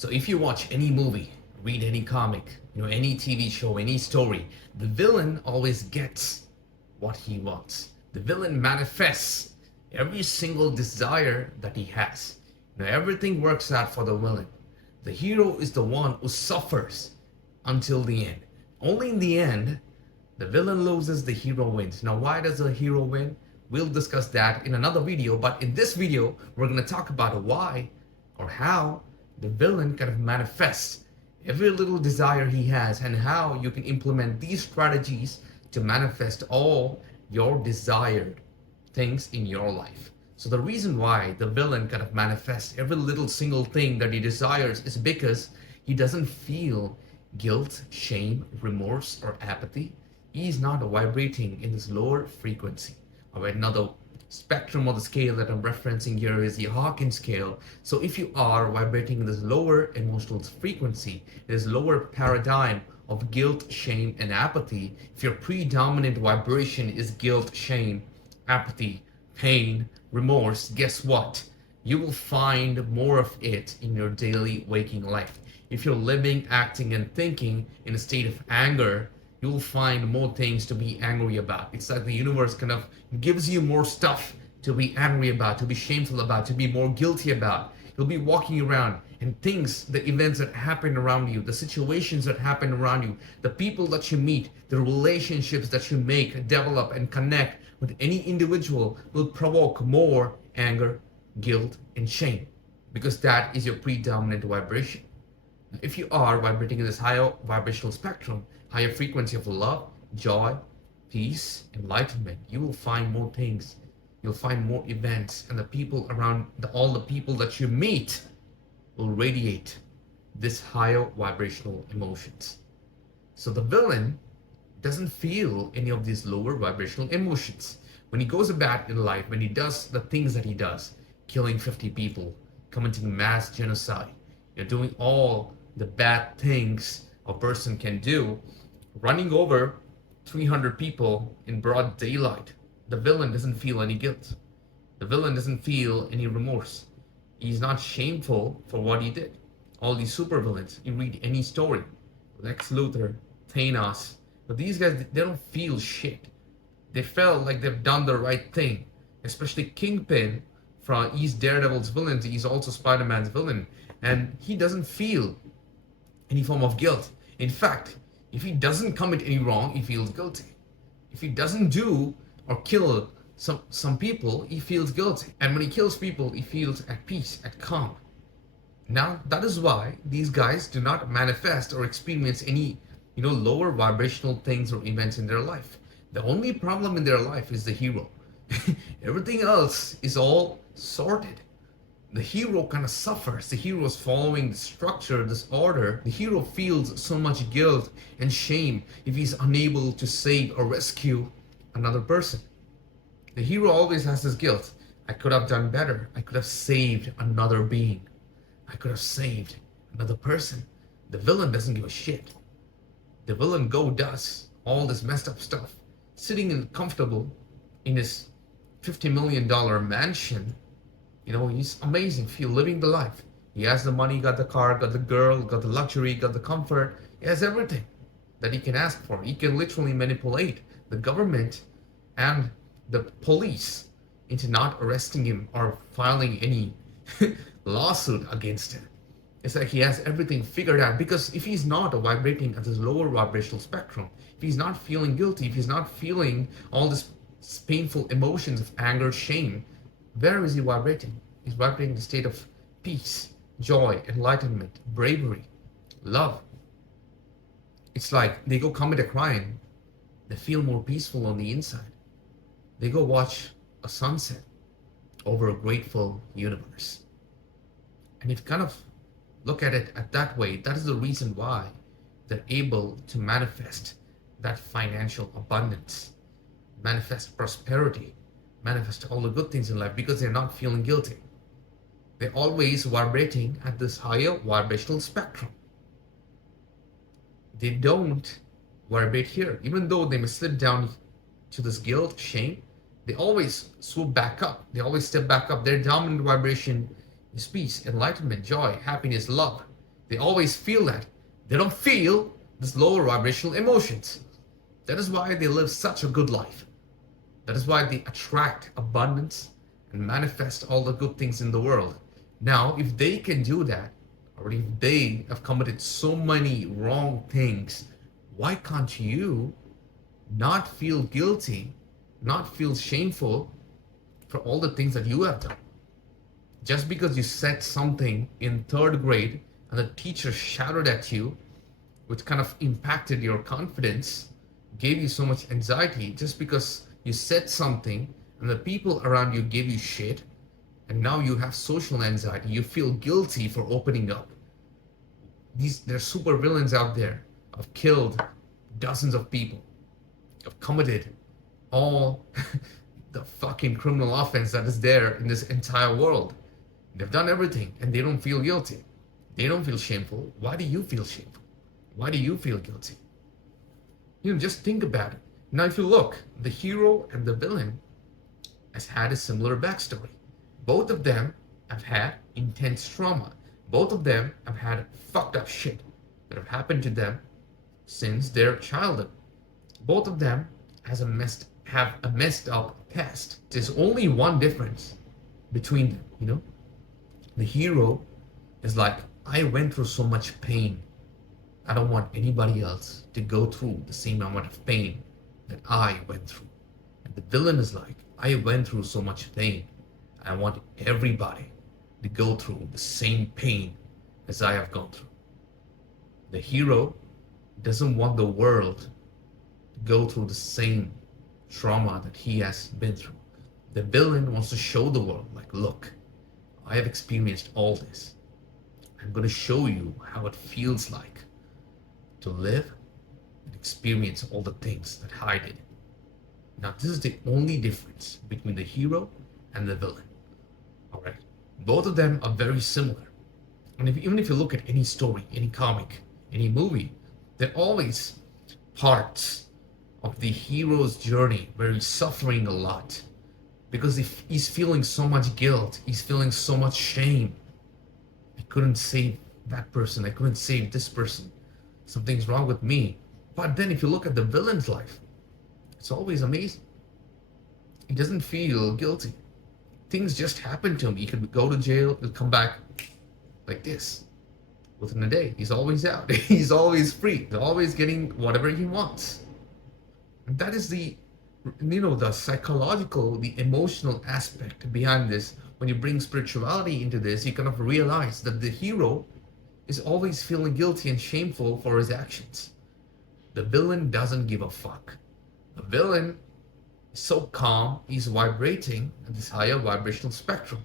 So if you watch any movie, read any comic, any TV show, any story, the villain always gets what he wants. The villain manifests every single desire that he has. Everything works out for the villain. The hero is the one who suffers until the end. Only in the end, the villain loses, the hero wins. Now, why does the hero win? We'll discuss that in another video, but in this video, we're going to talk about why or how the villain kind of manifests every little desire he has and how you can implement these strategies to manifest all your desired things in your life. So the reason why the villain kind of manifests every little single thing that he desires is because he doesn't feel guilt, shame, remorse, or apathy. He's not vibrating in this lower frequency. All right, now the spectrum of the scale that I'm referencing here is the Hawkins scale. So if you are vibrating in this lower emotional frequency, this lower paradigm of guilt, shame, and apathy, if your predominant vibration is guilt, shame, apathy, pain, remorse, guess what? You will find more of it in your daily waking life. If you're living, acting, and thinking in a state of anger, you will find more things to be angry about. It's like the universe kind of gives you more stuff to be angry about, to be shameful about, to be more guilty about. You'll be walking around and things, the events that happen around you, the situations that happen around you, the people that you meet, the relationships that you make, develop, and connect with any individual will provoke more anger, guilt, and shame because that is your predominant vibration. If you are vibrating in this higher vibrational spectrum, higher frequency of love, joy, peace, enlightenment, you will find more things. You'll find more events, and the people around, all the people that you meet will radiate this higher vibrational emotions. So the villain doesn't feel any of these lower vibrational emotions. When he goes about in life, when he does the things that he does, killing 50 people, committing mass genocide, doing all the bad things a person can do, running over 300 people in broad daylight, the villain doesn't feel any guilt. The villain doesn't feel any remorse. He's not shameful for what he did. All these supervillains, you read any story, Lex Luthor, Thanos, but these guys, they don't feel shit. They felt like they've done the right thing. Especially Kingpin, he's Daredevil's villain, he's also Spider-Man's villain, and he doesn't feel any form of guilt. In fact, if he doesn't commit any wrong, he feels guilty. If he doesn't do or kill some people, he feels guilty. And when he kills people, he feels at peace, at calm. Now, that is why these guys do not manifest or experience any, lower vibrational things or events in their life. The only problem in their life is the hero. Everything else is all sorted. The hero kind of suffers. The hero is following the structure, this order. The hero feels so much guilt and shame if he's unable to save or rescue another person. The hero always has this guilt. I could have done better. I could have saved another being. I could have saved another person. The villain doesn't give a shit. The villain does all this messed up stuff, sitting comfortable in his $50 million mansion. He's amazing, living the life. He has the money, got the car, got the girl, got the luxury, got the comfort. He has everything that he can ask for. He can literally manipulate the government and the police into not arresting him or filing any lawsuit against him. It's like he has everything figured out, because if he's not vibrating at this lower vibrational spectrum, if he's not feeling guilty, if he's not feeling all this painful emotions of anger, shame, where is he vibrating? He's vibrating in the state of peace, joy, enlightenment, bravery, love. It's like they go commit a crime, they feel more peaceful on the inside. They go watch a sunset over a grateful universe. And if you kind of look at it at that way, that is the reason why they're able to manifest that financial abundance, manifest prosperity, manifest all the good things in life, because they're not feeling guilty. They're always vibrating at this higher vibrational spectrum. They don't vibrate here. Even though they may slip down to this guilt, shame, they always swoop back up. They always step back up. Their dominant vibration is peace, enlightenment, joy, happiness, love. They always feel that. They don't feel this lower vibrational emotions. That is why they live such a good life. That is why they attract abundance and manifest all the good things in the world. Now, if they can do that, or if they have committed so many wrong things, why can't you not feel guilty, not feel shameful for all the things that you have done? Just because you said something in third grade and the teacher shouted at you, which kind of impacted your confidence, gave you so much anxiety, just because you said something and the people around you gave you shit, and now you have social anxiety, you feel guilty for opening up. There's super villains out there have killed dozens of people, have committed all the fucking criminal offense that is there in this entire world. They've done everything and they don't feel guilty. They don't feel shameful. Why do you feel shameful? Why do you feel guilty? Just think about it. Now, if you look, the hero and the villain has had a similar backstory. Both of them have had intense trauma. Both of them have had fucked up shit that have happened to them since their childhood. Both of them have a messed up past. There's only one difference between them, The hero is like, I went through so much pain. I don't want anybody else to go through the same amount of pain that I went through. And the villain is like, I went through so much pain. I want everybody to go through the same pain as I have gone through. The hero doesn't want the world to go through the same trauma that he has been through. The villain wants to show the world, like, look, I have experienced all this. I'm going to show you how it feels like to live and experience all the things that I did. Now, this is the only difference between the hero and the villain. All right, both of them are very similar. And even if you look at any story, any comic, any movie, they're always parts of the hero's journey where he's suffering a lot because he's feeling so much guilt, he's feeling so much shame. I couldn't save that person, I couldn't save this person, something's wrong with me. But then if you look at the villain's life, it's always amazing. He doesn't feel guilty. Things just happen to him. He could go to jail, he'll come back like this. Within a day, he's always out. He's always free. He's always getting whatever he wants. And that is the psychological, the emotional aspect behind this. When you bring spirituality into this, you kind of realize that the hero is always feeling guilty and shameful for his actions. The villain doesn't give a fuck. The villain is so calm, he's vibrating at this higher vibrational spectrum.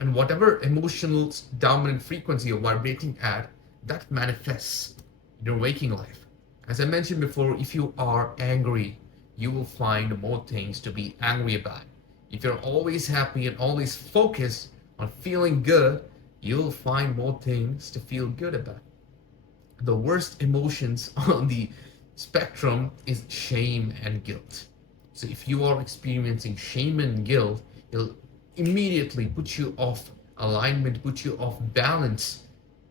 And whatever emotional dominant frequency you're vibrating at, that manifests in your waking life. As I mentioned before, if you are angry, you will find more things to be angry about. If you're always happy and always focused on feeling good, you'll find more things to feel good about. The worst emotions on the spectrum is shame and guilt. So if you are experiencing shame and guilt, it'll immediately put you off alignment, put you off balance,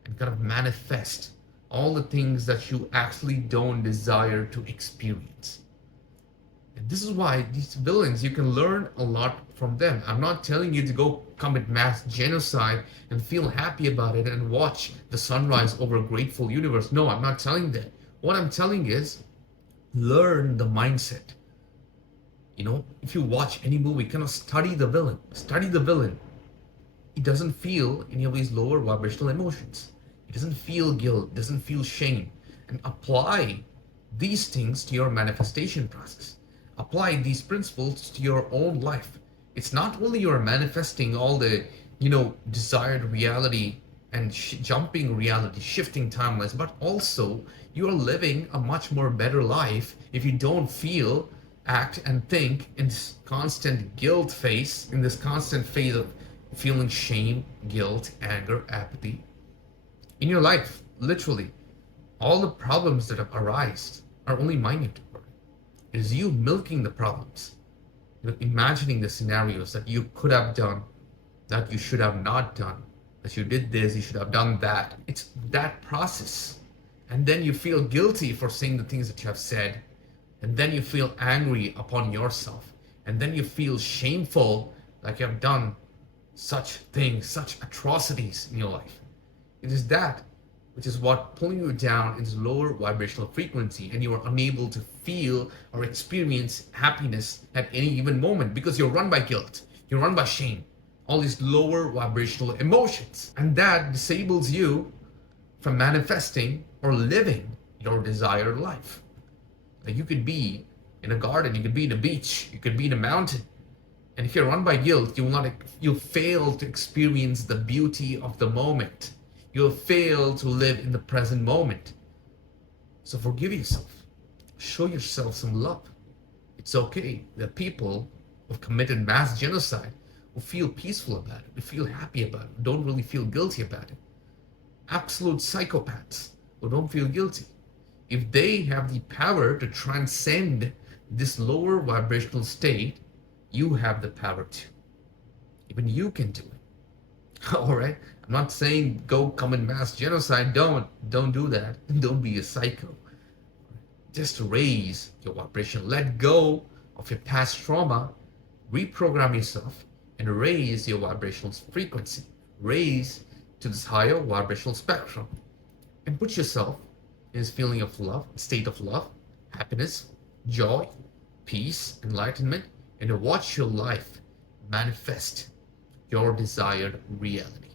and kind of manifest all the things that you actually don't desire to experience. And this is why these villains, you can learn a lot from them. I'm not telling you to go commit mass genocide and feel happy about it and watch the sunrise over a grateful universe. No, I'm not telling that. What I'm telling is learn the mindset. If you watch any movie, kind of study the villain. Study the villain. He doesn't feel any of these lower vibrational emotions. He doesn't feel guilt, doesn't feel shame. And apply these things to your manifestation process. Apply these principles to your own life. It's not only you're manifesting all the, desired reality and jumping reality, shifting timelines, but also you're living a much more better life if you don't feel, act, and think in this constant guilt phase, in this constant phase of feeling shame, guilt, anger, apathy. In your life, literally, all the problems that have arisen are only minute. It is you milking the problems, imagining the scenarios that you could have done, that you should have not done, that you did this, you should have done that. It's that process. And then you feel guilty for saying the things that you have said. And then you feel angry upon yourself. And then you feel shameful like you have done such things, such atrocities in your life. It is that which is what pulling you down into lower vibrational frequency, and you are unable to feel or experience happiness at any given moment because you're run by guilt, you're run by shame, all these lower vibrational emotions. And that disables you from manifesting or living your desired life. Like you could be in a garden, you could be in a beach, you could be in a mountain. And if you're run by guilt, you'll fail to experience the beauty of the moment. You'll fail to live in the present moment. So forgive yourself. Show yourself some love. It's okay that people who've committed mass genocide will feel peaceful about it, will feel happy about it, don't really feel guilty about it. Absolute psychopaths who don't feel guilty. If they have the power to transcend this lower vibrational state, you have the power to. Even you can do it. All right? I'm not saying go commit mass genocide. Don't do that. Don't be a psycho. Just raise your vibration. Let go of your past trauma. Reprogram yourself and raise your vibrational frequency. Raise to this higher vibrational spectrum. And put yourself in this feeling of love, state of love, happiness, joy, peace, enlightenment, and watch your life manifest your desired reality.